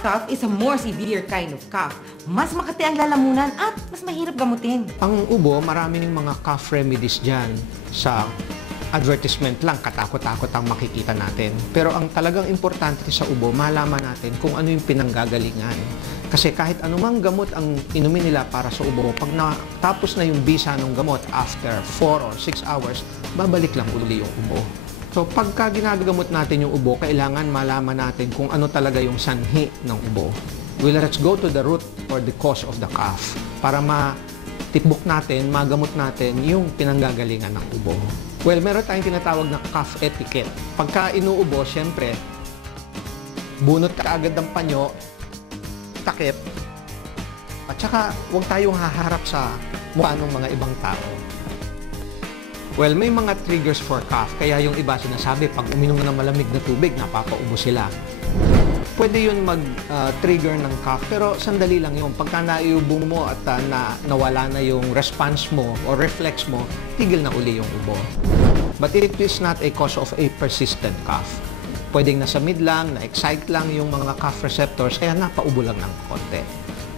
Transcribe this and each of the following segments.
cough is a more severe kind of cough. Mas makati ang lalamunan at mas mahirap gamutin. Ang ubo, maraming mga cough remedies dyan sa advertisement lang, katakot-takot ang makikita natin. Pero ang talagang importante sa ubo, malaman natin kung ano yung pinanggagalingan. Kasi kahit anumang gamot ang inumin nila para sa ubo, pag natapos na yung bisa ng gamot after 4 or 6 hours, babalik lang uli yung ubo. So pagka ginagamot natin yung ubo, kailangan malaman natin kung ano talaga yung sanhi ng ubo. Well, let's go to the root or the cause of the cough para matibok natin, magamot natin yung pinanggagalingan ng ubo. Well, meron tayong tinatawag na cough etiquette. Pagka inuubo, siyempre, bunot ka agad ng panyo, takip, at saka huwag tayong haharap sa mukha ng mga ibang tao. Well, may mga triggers for cough, kaya yung iba sinasabi, pag uminom ng malamig na tubig, napapaubo sila. Pwede yun mag-trigger ng cough, pero sandali lang yun. Pagka naiubo mo at nawala na yung response mo o reflex mo, tigil na uli yung ubo. But it is not a cause of a persistent cough. Pwedeng nasa mid lang, na-excite lang yung mga cough receptors, kaya napaubo lang ng konti.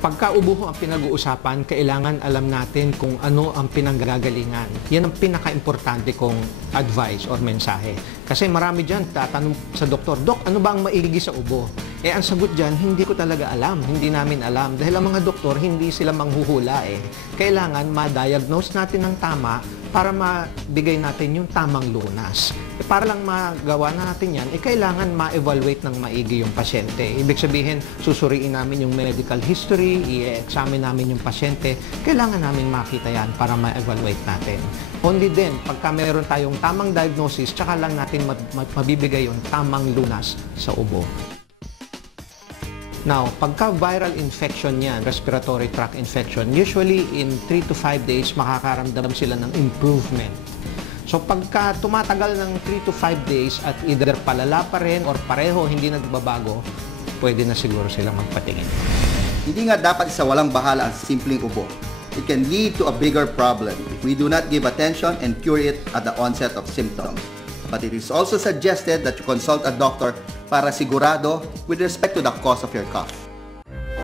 Pagka ubo ang pinag-uusapan, kailangan alam natin kung ano ang pinanggagalingan. Yan ang pinaka-importante kong advice or mensahe. Kasi marami dyan tatanong sa doktor, Dok, ano ba ang maigi sa ubo? Ang sagot dyan, hindi ko talaga alam, hindi namin alam. Dahil ang mga doktor, hindi sila manghuhula Kailangan ma-diagnose natin ng tama para mabigay natin yung tamang lunas. Para lang magawa natin yan, kailangan ma-evaluate ng maigi yung pasyente. Ibig sabihin, susuriin namin yung medical history, i-examine namin yung pasyente. Kailangan namin makita yan para ma-evaluate natin. Only then, pagka meron tayong tamang diagnosis, tsaka lang natin mabibigay yung tamang lunas sa ubo. Now, pagka viral infection yan, respiratory tract infection, usually in 3 to 5 days, makakaramdam sila ng improvement. So, pagka tumatagal ng 3 to 5 days at either palala pa rin or pareho hindi nagbabago, pwede na siguro sila magpatingin. Hindi nga dapat isa walang bahala ang simpleng ubo. It can lead to a bigger problem if we do not give attention and cure it at the onset of symptoms. But it is also suggested that you consult a doctor para sigurado with respect to the cause of your cough.